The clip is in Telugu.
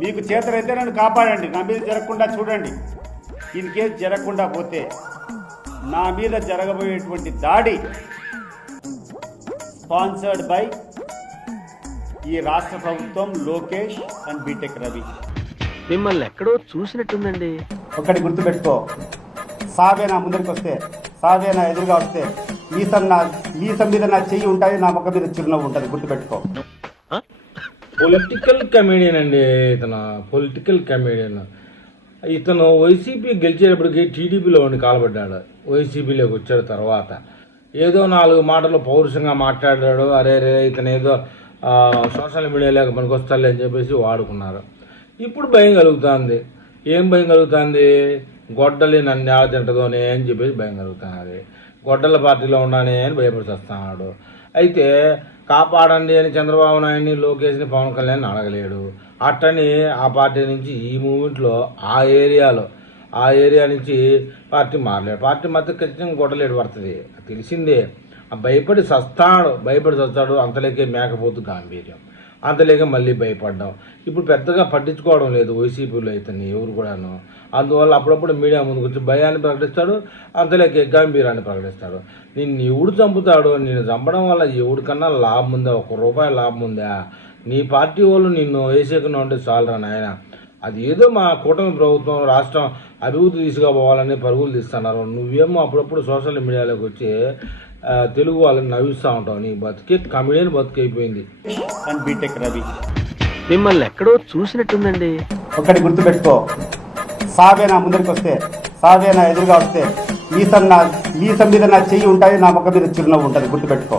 మీకు చేతనైతే నన్ను కాపాడండి, నా మీద జరగకుండా చూడండి. ఇన్ కేసు జరగకుండా పోతే నా మీద జరగబోయేటువంటి దాడి స్పాన్సర్డ్ బై ఈ రాష్ట్ర ప్రభుత్వం, లోకేష్ అండ్ బీటెక్ రవి. మిమ్మల్ని ఎక్కడో చూసినట్టుందండి. ఒకటి గుర్తుపెట్టుకో, సావే నా ముందరికి వస్తే, సావే నా ఎదురుగా వస్తే మీసం మీద నా చెయ్యి ఉంటుంది, నా ముఖం మీద చిరునవ్వు ఉంటుంది. గుర్తుపెట్టుకో. పొలిటికల్ కమెడియన్ అండి ఇతను, పొలిటికల్ కమెడియన్. ఇతను వైసీపీ గెలిచేటప్పటికి టీడీపీలో ఉండి కాలబడ్డాడు. వైసీపీలోకి వచ్చాడు తర్వాత ఏదో 4 మాటలు పౌరుషంగా మాట్లాడాడు. అరే రే ఇతను ఏదో సోషల్ మీడియాలోకి మనకు వస్తాలే అని చెప్పేసి వాడుకున్నారు. ఇప్పుడు భయం కలుగుతుంది. ఏం భయం కలుగుతుంది? గొడ్డలి నన్ను ఎలా తింటదోనే అని చెప్పేసి భయం కలుగుతున్నది. గొడ్డల పార్టీలో ఉన్నానే అని భయపడి వస్తున్నాడు. అయితే కాపాడండి అని చంద్రబాబు నాయుడిని, లోకేష్ని, పవన్ కళ్యాణ్ని అడగలేడు. అట్టని ఆ పార్టీ నుంచి ఈ మూమెంట్లో ఆ ఏరియా నుంచి పార్టీ మారలేడు. పార్టీ మాత్రం ఖచ్చితంగా గొడ్డలేడు పడుతుంది, తెలిసిందే. భయపడి చస్తాడు. అంతలేకే మేకపోతు గాంభీర్యం, అంతలేక మళ్ళీ భయపడ్డాం. ఇప్పుడు పెద్దగా పట్టించుకోవడం లేదు వైసీపీలో అయితే ఎవరు కూడాను. అందువల్ల అప్పుడప్పుడు మీడియా ముందుకు వచ్చి భయాన్ని ప్రకటిస్తాడు, అంతలేక గంభీరాన్ని ప్రకటిస్తాడు. నిన్ను ఎవడు చంపుతాడు? నిన్ను చంపడం వల్ల ఎవడికన్నా లాభం ఉందా? ₹1 లాభం ఉందా? నీ పార్టీ వాళ్ళు నిన్ను వేసేకుండా ఉంటే చాలరా నాయన. అది ఏదో మా కూటమి ప్రభుత్వం రాష్ట్రం అభివృద్ధి తీసుకుపోవాలని పరుగులు తీస్తున్నారు. నువ్వేమో అప్పుడప్పుడు సోషల్ మీడియాలోకి వచ్చి తెలుగు వాళ్ళని నవ్విస్తూ ఉంటావు. నీ బతికే కమెడియన్ బతికైపోయింది. And BTech Ravi. మిమ్మల్ని ఎక్కడో చూసినట్టుందండి. ఒకటి గుర్తుపెట్టుకో, సావే నా ముందరికి వస్తే, సావే నా ఎదురుగా వస్తే మీసం మీద నా చెయ్యి ఉంటుంది, నా ముఖం మీద చిరునవ్వు ఉంటుంది. గుర్తుపెట్టుకో.